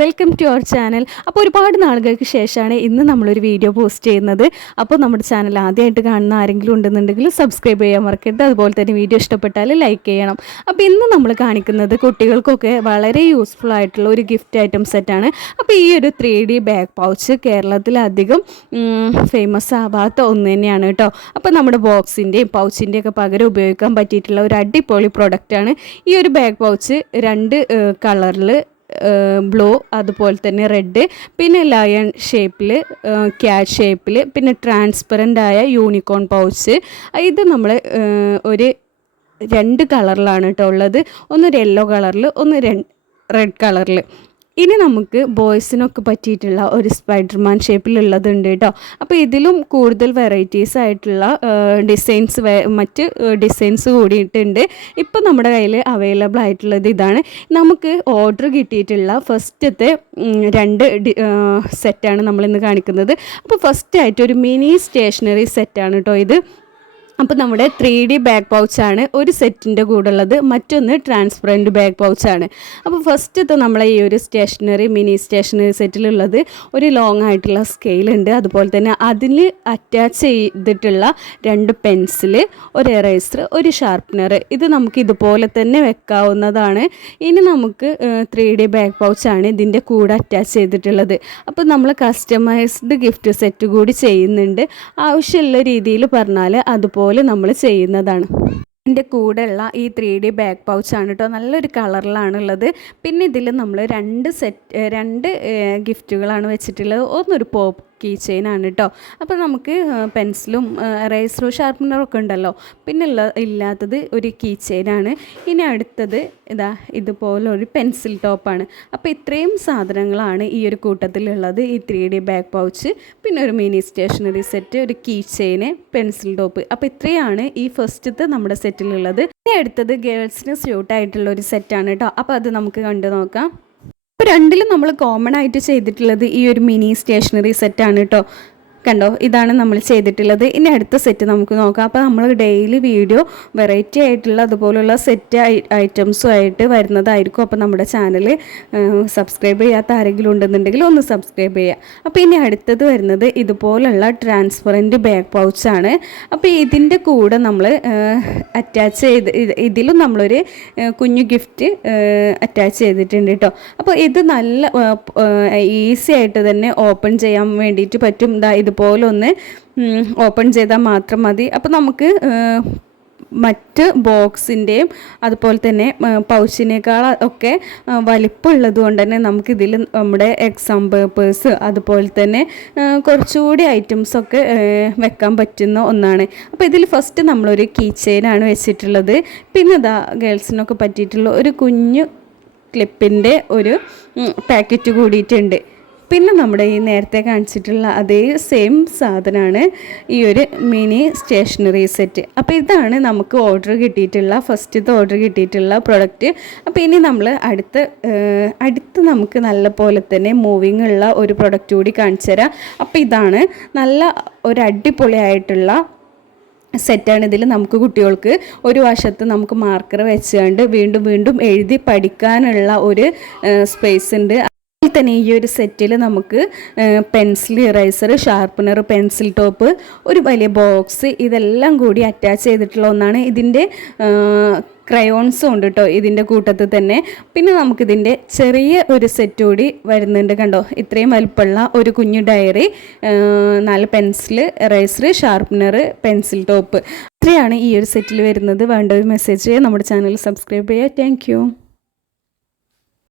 Welcome to our channel അപ്പോൾ ഒരുപാട് നാളുകൾക്ക് ശേഷമാണ് ഇന്ന് നമ്മളൊരു വീഡിയോ പോസ്റ്റ് ചെയ്യുന്നത്. അപ്പോൾ നമ്മുടെ ചാനൽ ആദ്യമായിട്ട് കാണുന്ന ആരെങ്കിലും ഉണ്ടെന്നുണ്ടെങ്കിൽ സബ്സ്ക്രൈബ് ചെയ്യാൻ മറക്കരുത്. അതുപോലെ തന്നെ വീഡിയോ ഇഷ്ടപ്പെട്ടാൽ ലൈക്ക് ചെയ്യണം. അപ്പോൾ ഇന്ന് നമ്മൾ കാണിക്കുന്നത് കുട്ടികൾക്കൊക്കെ വളരെ യൂസ്ഫുൾ ആയിട്ടുള്ള ഒരു ഗിഫ്റ്റ് ഐറ്റം സെറ്റാണ് അപ്പോൾ ഈ ഒരു ത്രീ ഡി ബാഗ് പൗച്ച് കേരളത്തിലധികം ഫേമസ് ആവാത്ത ഒന്ന് തന്നെയാണ് കേട്ടോ. അപ്പോൾ നമ്മുടെ ബോക്സിന്റെയും പൗച്ചിന്റെയൊക്കെ പകരം ഉപയോഗിക്കാൻ പറ്റിയിട്ടുള്ള ഒരു അടിപൊളി പ്രൊഡക്റ്റാണ് ഈ ഒരു ബാഗ് പൗച്ച് രണ്ട് കളറിൽ ബ്ലൂ അതുപോലെ തന്നെ റെഡ് പിന്നെ ലയൺ ഷേപ്പിൽ ക്യാറ്റ് ഷേപ്പിൽ പിന്നെ ട്രാൻസ്പെറന്റ് ആയ യൂണിക്കോൺ പൗച്ച്. ഇത് നമ്മൾ ഒരു രണ്ട് കളറിലാണ് കേട്ടോ ഉള്ളത്. ഒന്ന് യെല്ലോ കളറിൽ ഒന്ന് റെഡ് കളറിൽ ഇനി നമുക്ക് ബോയ്സിനൊക്കെ പറ്റിയിട്ടുള്ള ഒരു സ്പൈഡർമാൻ ഷേപ്പിലുള്ളതുണ്ട് കേട്ടോ അപ്പോൾ ഇതിലും കൂടുതൽ വെറൈറ്റീസ് ആയിട്ടുള്ള ഡിസൈൻസ് മറ്റ് ഡിസൈൻസ് കൂടിയിട്ടുണ്ട്. ഇപ്പോൾ നമ്മുടെ കയ്യിൽ അവൈലബിൾ ആയിട്ടുള്ളത് ഇതാണ്. നമുക്ക് ഓർഡർ കിട്ടിയിട്ടുള്ള ഫസ്റ്റത്തെ രണ്ട് സെറ്റാണ് നമ്മളിന്ന് കാണിക്കുന്നത്. അപ്പോൾ ഫസ്റ്റ് ആയിട്ട് ഒരു മിനി സ്റ്റേഷനറി സെറ്റാണ് കേട്ടോ ഇത്. അപ്പോൾ നമ്മുടെ ത്രീ ഡി ബാഗ് പൗച്ചാണ് ഒരു സെറ്റിന്റെ കൂടെ ഉള്ളത് മറ്റൊന്ന് ട്രാൻസ്പെറന്റ് ബാഗ് പൗച്ചാണ് അപ്പോൾ ഫസ്റ്റത്തെ നമ്മളെ ഈ ഒരു സ്റ്റേഷനറി മിനി സ്റ്റേഷനറി സെറ്റിലുള്ളത് ഒരു ലോങ് ആയിട്ടുള്ള സ്കെയിലുണ്ട് അതുപോലെ തന്നെ അതിൽ അറ്റാച്ച് ചെയ്തിട്ടുള്ള രണ്ട് പെൻസിൽ ഒരു എറേസർ ഒരു ഷാർപ്പനർ ഇത് നമുക്ക് ഇതുപോലെ തന്നെ വെക്കാവുന്നതാണ്. ഇനി നമുക്ക് ത്രീ ഡി ബാഗ് പൗച്ചാണ് ഇതിന്റെ കൂടെ അറ്റാച്ച് ചെയ്തിട്ടുള്ളത്. അപ്പോൾ നമ്മൾ കസ്റ്റമൈസ്ഡ് ഗിഫ്റ്റ് സെറ്റ് കൂടി ചെയ്യുന്നുണ്ട്. ആവശ്യമുള്ള രീതിയിൽ പറഞ്ഞാൽ അതുപോലെ പോലെ നമ്മൾ ചെയ്യുന്നതാണ്. എന്റെ കൂടെയുള്ള ഈ ത്രീ ഡി ബാക്ക് പൗച്ചാണ് കേട്ടോ നല്ലൊരു കളറിലാണുള്ളത്. പിന്നെ ഇതിൽ നമ്മൾ രണ്ട് സെറ്റ് രണ്ട് ഗിഫ്റ്റുകളാണ് വെച്ചിട്ടുള്ളത്. ഒന്നൊരു പോപ്പ് കീ ചെയിനാണ് കേട്ടോ അപ്പോൾ നമുക്ക് പെൻസിലും റേസറും ഷാർപ്പനറും ഒക്കെ ഉണ്ടല്ലോ. പിന്നെ ഇല്ലാത്തത് ഒരു കീ ചെയിനാണ് ഇനി അടുത്തത് ഇതാ ഇതുപോലെ ഒരു പെൻസിൽ ടോപ്പാണ് അപ്പോൾ ഇത്രയും സാധനങ്ങളാണ് ഈ ഒരു കൂട്ടത്തിലുള്ളത്. ഈ ത്രീ ഡി ബാഗ് പൗച്ച് പിന്നെ ഒരു മിനി സ്റ്റേഷനറി സെറ്റ് ഒരു കീ ചെയിന് പെൻസിൽ ടോപ്പ് അപ്പോൾ ഇത്രയാണ് ഈ ഫസ്റ്റത്തെ നമ്മുടെ സെറ്റിലുള്ളത് ഇനി അടുത്തത് ഗേൾസിന് സ്യൂട്ടായിട്ടുള്ള ഒരു സെറ്റാണ് കേട്ടോ അപ്പോൾ അത് നമുക്ക് കണ്ടു നോക്കാം. ഇപ്പോൾ രണ്ടിലും നമ്മൾ കോമൺ ആയിട്ട് ചെയ്തിട്ടുള്ളത് ഈ ഒരു മിനി സ്റ്റേഷനറി സെറ്റാണ് കേട്ടോ കണ്ടോ? ഇതാണ് നമ്മൾ ചെയ്തിട്ടുള്ളത്. ഇനി അടുത്ത സെറ്റ് നമുക്ക് നോക്കാം. അപ്പോൾ നമ്മൾ ഡെയിലി വീഡിയോ വെറൈറ്റി ആയിട്ടുള്ള അതുപോലുള്ള സെറ്റ് ഐറ്റംസും ആയിട്ട് വരുന്നതായിരിക്കും. അപ്പോൾ നമ്മുടെ ചാനൽ സബ്സ്ക്രൈബ് ചെയ്യാത്ത ആരെങ്കിലും ഉണ്ടെന്നുണ്ടെങ്കിൽ ഒന്ന് സബ്സ്ക്രൈബ് ചെയ്യുക അപ്പോൾ ഇനി അടുത്തത് വരുന്നത് ഇതുപോലുള്ള ട്രാൻസ്പെറന്റ് ബാഗ് പൗച്ചാണ് അപ്പോൾ ഇതിന്റെ കൂടെ നമ്മൾ അറ്റാച്ച് ചെയ്ത് ഇതിലും നമ്മളൊരു കുഞ്ഞു ഗിഫ്റ്റ് അറ്റാച്ച് ചെയ്തിട്ടുണ്ട് കേട്ടോ അപ്പോൾ ഇത് നല്ല ഈസി ആയിട്ട് തന്നെ ഓപ്പൺ ചെയ്യാൻ വേണ്ടിയിട്ട് പറ്റും. ഇതാ ഇതുപോലെ ഒന്ന് ഓപ്പൺ ചെയ്താൽ മാത്രം മതി. അപ്പോൾ നമുക്ക് മറ്റ് ബോക്സിന്റെയും അതുപോലെ തന്നെ പൗച്ചിനേക്കാൾ ഒക്കെ വലിപ്പമുള്ളത് കൊണ്ട് തന്നെ നമുക്കിതിൽ നമ്മുടെ എക്സാം പേപ്പേഴ്സ് അതുപോലെ തന്നെ കുറച്ചുകൂടി ഐറ്റംസൊക്കെ വെക്കാൻ പറ്റുന്ന ഒന്നാണ്. അപ്പോൾ ഇതിൽ ഫസ്റ്റ് നമ്മളൊരു കീ ചെയിനാണ് വെച്ചിട്ടുള്ളത്. പിന്നെ ഇതാ ഗേൾസിനൊക്കെ പറ്റിയിട്ടുള്ള ഒരു കുഞ്ഞു ക്ലിപ്പിന്റെ ഒരു പാക്കറ്റ് കൂടിയിട്ടുണ്ട്. പിന്നെ നമ്മുടെ ഈ നേരത്തെ കാണിച്ചിട്ടുള്ള അതേ സെയിം സാധനമാണ് ഈ ഒരു മിനി സ്റ്റേഷനറി സെറ്റ് അപ്പോൾ ഇതാണ് നമുക്ക് ഓർഡർ കിട്ടിയിട്ടുള്ള ഫസ്റ്റത്തെ ഓർഡർ കിട്ടിയിട്ടുള്ള പ്രൊഡക്റ്റ് അപ്പോൾ ഇനി നമ്മൾ അടുത്ത അടുത്ത് നമുക്ക് നല്ല പോലെ തന്നെ മൂവിങ് ഉള്ള ഒരു പ്രൊഡക്റ്റ് കൂടി കാണിച്ചു തരാം. അപ്പോൾ ഇതാണ് നല്ല ഒരു അടിപൊളിയായിട്ടുള്ള സെറ്റാണ് ഇതിൽ നമുക്ക് കുട്ടികൾക്ക് ഒരു വശത്ത് നമുക്ക് മാർക്കർ വെച്ചുകൊണ്ട് വീണ്ടും വീണ്ടും എഴുതി പഠിക്കാനുള്ള ഒരു സ്പേസ് ഉണ്ട്. തന്നെ ഈ ഒരു സെറ്റിൽ നമുക്ക് pencil eraser sharpener pencil top ഒരു വലിയ ബോക്സ് ഇതെല്ലാം കൂടി അറ്റാച്ച് ചെയ്തിട്ടുള്ള ഒന്നാണ്. ഇതിന്റെ ക്രയോൺസും ഉണ്ട് കേട്ടോ ഇതിന്റെ കൂട്ടത്തിൽ തന്നെ. പിന്നെ നമുക്കിതിന്റെ ചെറിയ ഒരു സെറ്റ് കൂടി വരുന്നുണ്ട് കണ്ടോ? ഇത്രയും വലുപ്പമുള്ള ഒരു കുഞ്ഞു ഡയറി നാല് pencil eraser sharpener pencil top. ഇത്രയാണ് ഈ ഒരു സെറ്റിൽ വരുന്നത്. വേണ്ട ഒരു മെസ്സേജ് നമ്മുടെ ചാനൽ സബ്സ്ക്രൈബ് ചെയ്യുക. താങ്ക്